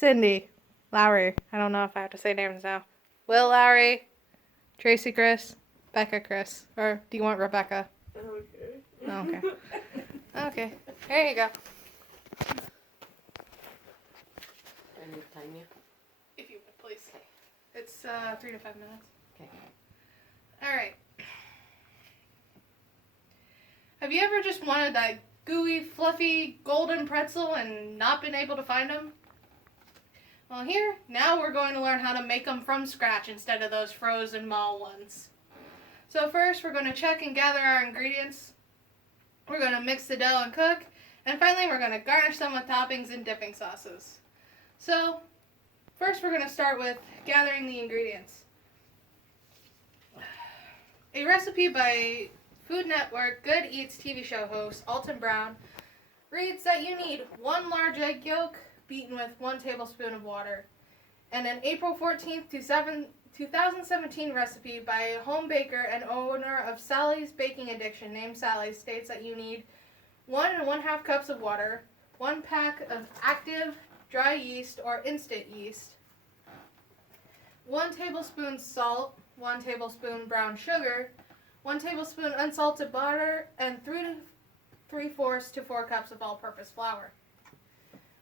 Cindy, Lowry. I don't know if I have to say names now. Will Lowry, Tracy Chris, Becca Chris. Or do you want Rebecca? Okay. Oh, okay. Okay. There you go. I need to time you. If you would, please. It's 3 to 5 minutes. Okay. All right. Have you ever just wanted that gooey, fluffy, golden pretzel and not been able to find them? Well, now we're going to learn how to make them from scratch instead of those frozen mall ones. So first, we're going to check and gather our ingredients. We're going to mix the dough and cook. And finally, we're going to garnish them with toppings and dipping sauces. So, first we're going to start with gathering the ingredients. A recipe by Food Network Good Eats TV show host Alton Brown reads that you need 1 large egg yolk beaten with 1 tablespoon of water. And an April 14th, 2017 recipe by a home baker and owner of Sally's Baking Addiction named Sally states that you need 1 1/2 cups of water, 1 pack of active dry yeast or instant yeast, 1 tablespoon salt, 1 tablespoon brown sugar, 1 tablespoon unsalted butter, and 3/4 to 4 cups of all-purpose flour.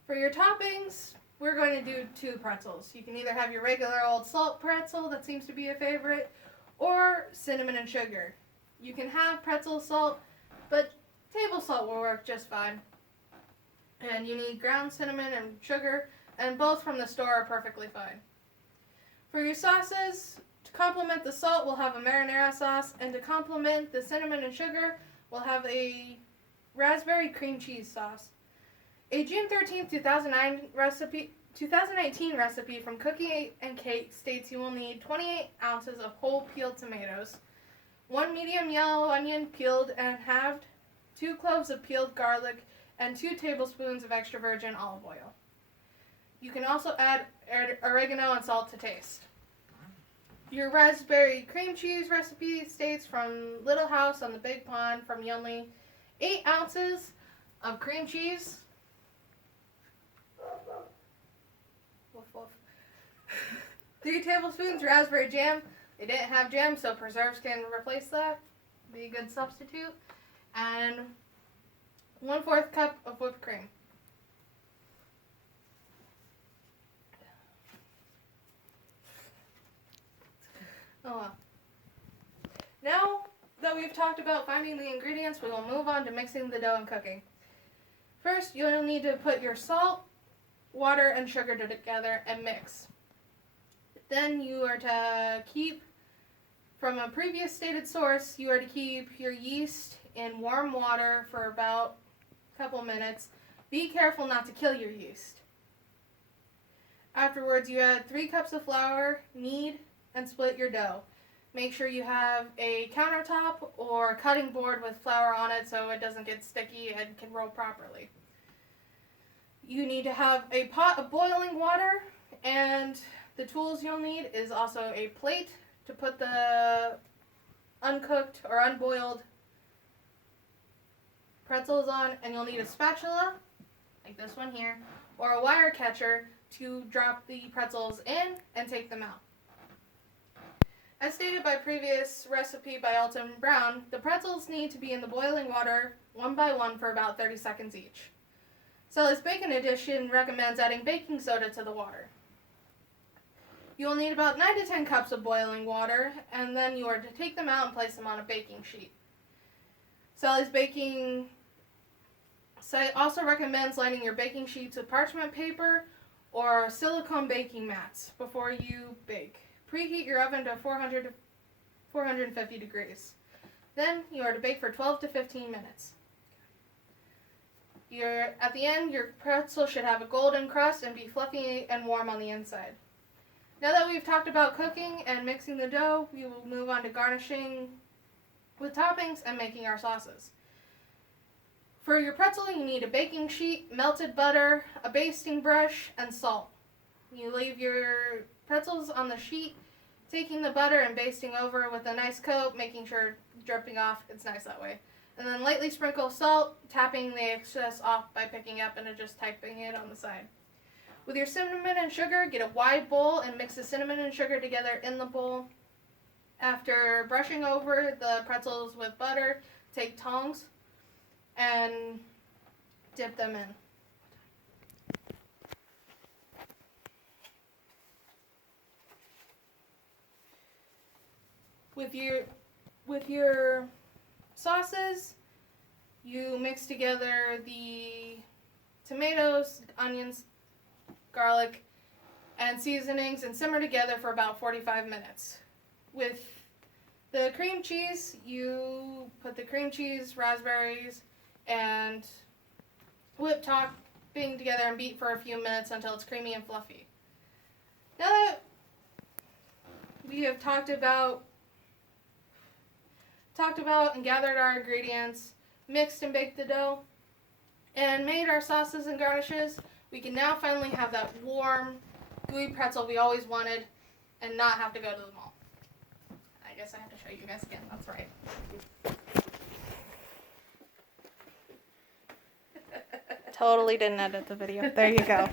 For your toppings, we're going to do 2 pretzels. You can either have your regular old salt pretzel that seems to be a favorite, or cinnamon and sugar. You can have pretzel salt, but table salt will work just fine. And you need ground cinnamon and sugar, and both from the store are perfectly fine. For your sauces, to complement the salt, we'll have a marinara sauce, and to complement the cinnamon and sugar, we'll have a raspberry cream cheese sauce. A June 13th, 2019 recipe from Cookie and Cake states you will need 28 ounces of whole peeled tomatoes, 1 medium yellow onion peeled and halved, 2 cloves of peeled garlic, and 2 tablespoons of extra virgin olive oil. You can also add oregano and salt to taste. Your raspberry cream cheese recipe states from Little House on the Big Pond from Yummy, 8 ounces of cream cheese, woof woof, 3 tablespoons raspberry jam. They didn't have jam, so preserves can replace that. Be a good substitute. And 1/4 cup of whipped cream. Oh well. Now that we've talked about finding the ingredients, we will move on to mixing the dough and cooking. First, you'll need to put your salt, water, and sugar together and mix. Then you are to keep, from a previous stated source, you are to keep your yeast in warm water for about a couple minutes. Be careful not to kill your yeast. Afterwards, you add 3 cups of flour, knead, and split your dough. Make sure you have a countertop or cutting board with flour on it so it doesn't get sticky and can roll properly. You need to have a pot of boiling water, and the tools you'll need is also a plate to put the uncooked or unboiled pretzels on, and you'll need a spatula, like this one here, or a wire catcher to drop the pretzels in and take them out. As stated by previous recipe by Alton Brown, the pretzels need to be in the boiling water 1 by 1 for about 30 seconds each. Sally's Baking Edition recommends adding baking soda to the water. You will need about 9 to 10 cups of boiling water, and then you are to take them out and place them on a baking sheet. Sally's Baking site also recommends lining your baking sheets with parchment paper or silicone baking mats before you bake. Preheat your oven to 400 to 450 degrees. Then you are to bake for 12 to 15 minutes. At the end, your pretzel should have a golden crust and be fluffy and warm on the inside. Now that we've talked about cooking and mixing the dough, we will move on to garnishing with toppings and making our sauces. For your pretzel, you need a baking sheet, melted butter, a basting brush, and salt. You leave your pretzels on the sheet, taking the butter and basting over with a nice coat, making sure dripping off. It's nice that way. And then lightly sprinkle salt, tapping the excess off by picking up and just typing it on the side. With your cinnamon and sugar, get a wide bowl and mix the cinnamon and sugar together in the bowl. After brushing over the pretzels with butter, take tongs and dip them in. With your sauces, you mix together the tomatoes, onions, garlic, and seasonings and simmer together for about 45 minutes. With the cream cheese, you put the cream cheese, raspberries, and whipped topping together and beat for a few minutes until it's creamy and fluffy. Now that we have talked about and gathered our ingredients, mixed and baked the dough, and made our sauces and garnishes, we can now finally have that warm, gooey pretzel we always wanted and not have to go to the mall. I guess I have to show you guys again, that's right. Totally didn't edit the video. There you go.